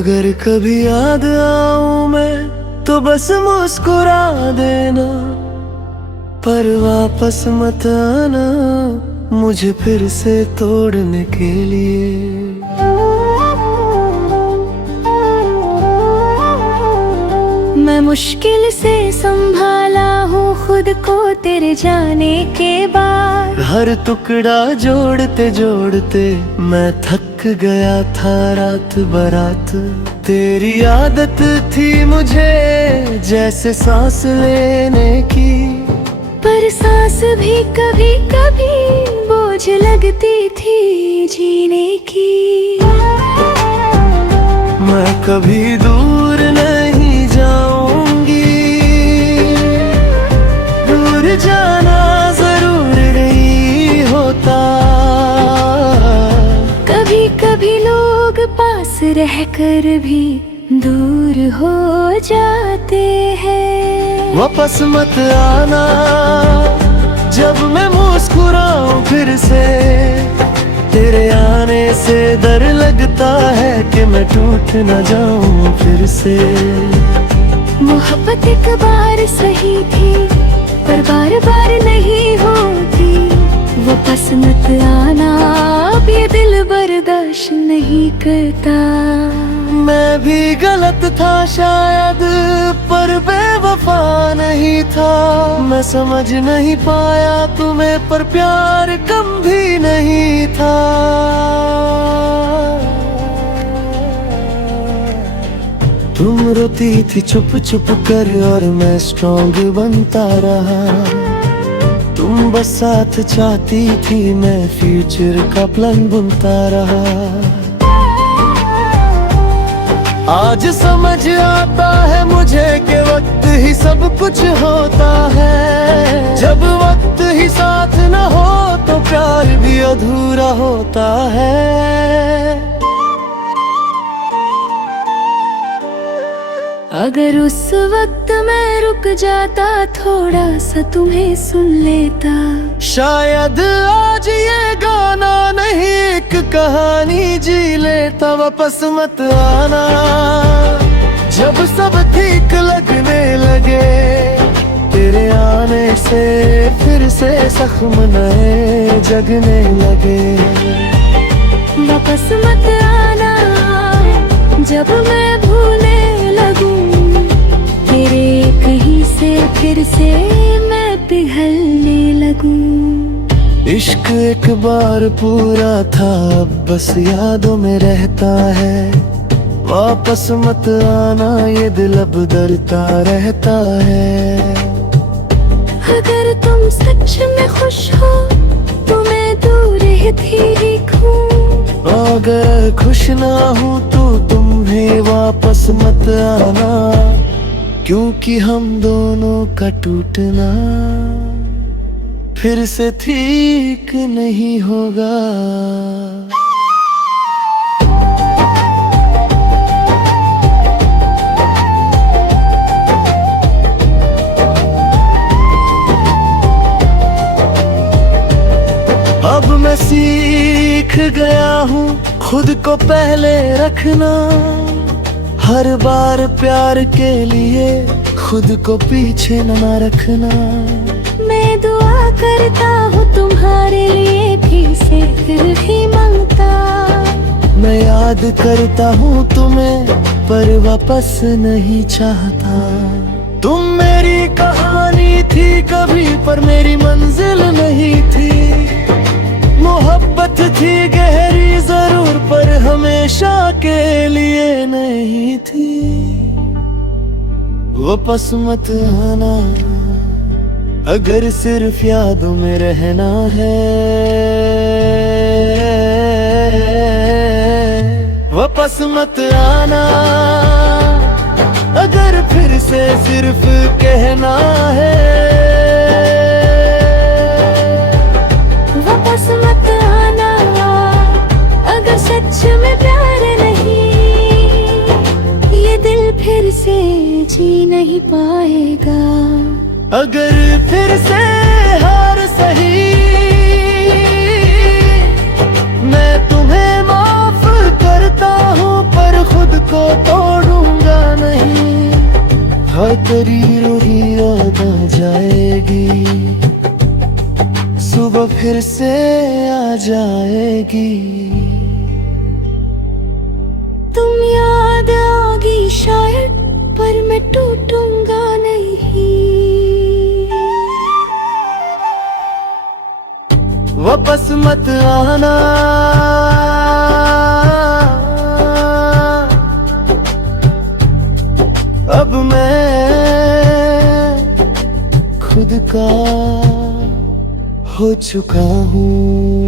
अगर कभी याद आऊं मैं तो बस मुस्कुरा देना, पर वापस मत आना मुझे फिर से तोड़ने के लिए। मैं मुश्किल से संभाला हूँ खुद को तेरे जाने के बाद। हर टुकड़ा जोड़ते जोड़ते मैं थक गया था रात बरात। तेरी आदत थी मुझे जैसे सांस लेने की, पर सांस भी कभी कभी बोझ लगती थी जीने की। मैं कभी दूर नहीं जाऊंगी, दूर जाना जरूर नहीं होता। कभी कभी लोग पास रहकर भी दूर हो जाते हैं। वापस मत आना जब मैं मुस्कुराऊं फिर से। तेरे आने से डर लगता है कि मैं टूट न जाऊं फिर से। मोहब्बत एक बार सही थी पर बार बार नहीं होती। वापस मत आना अब ये दिल बर्दाश्त नहीं करता। मैं भी गलत था शायद पर बेवफा नहीं था। मैं समझ नहीं पाया तुम्हें पर प्यार कम भी नहीं था। तुम रोती थी चुप चुप कर और मैं स्ट्रॉन्ग बनता रहा। तुम बस साथ चाहती थी मैं फ्यूचर का प्लान बुनता रहा। आज समझ आता है मुझे कि वक्त ही सब कुछ होता है। जब वक्त ही साथ न हो तो प्यार भी अधूरा होता है। अगर उस वक्त मैं रुक जाता थोड़ा सा तुम्हें सुन लेता, शायद आज ये गाना नहीं एक कहानी जी लेता। वापस मत आना जब सब ठीक लगने लगे। तेरे आने से फिर से जख्म नए जगने लगे। वापस मत आना जब मैं भूलने लगूं। तेरे कहीं से फिर से मैं पिघलने लगूं। इश्क एक बार पूरा था अब बस यादों में रहता है। वापस मत आना ये दिल अब डरता रहता है। अगर तुम सच में खुश हो तो मैं दूर ही ठीक हूँ। अगर खुश ना हूँ तो तुम भी वापस मत आना, क्योंकि हम दोनों का टूटना फिर से ठीक नहीं होगा। अब मैं सीख गया हूँ खुद को पहले रखना। हर बार प्यार के लिए खुद को पीछे न रखना। मैं दुआ करता हूँ तुम्हारे लिए भी से फिर ही मांगता। मैं याद करता हूँ तुम्हें पर वापस नहीं चाहता। तुम मेरी कहानी थी कभी पर मेरी मंजिल नहीं थी। मोहब्बत थी गहरी जरूर पर हमेशा के लिए नहीं थी। वापस मत आना अगर सिर्फ यादों में रहना है। वापस मत आना अगर फिर से सिर्फ कहना है। वापस मत आना अगर सच में प्यार नहीं। ये दिल फिर से जी नहीं पाएगा। अगर फिर से हार सही मैं तुम्हें माफ करता हूँ पर खुद को तेरी रूही याद आ जाएगी, सुबह फिर से आ जाएगी। तुम याद आओगी शायद, पर मैं टूटूंगा नहीं। वापस मत आना, अब मैं खुद का हो चुका हूँ।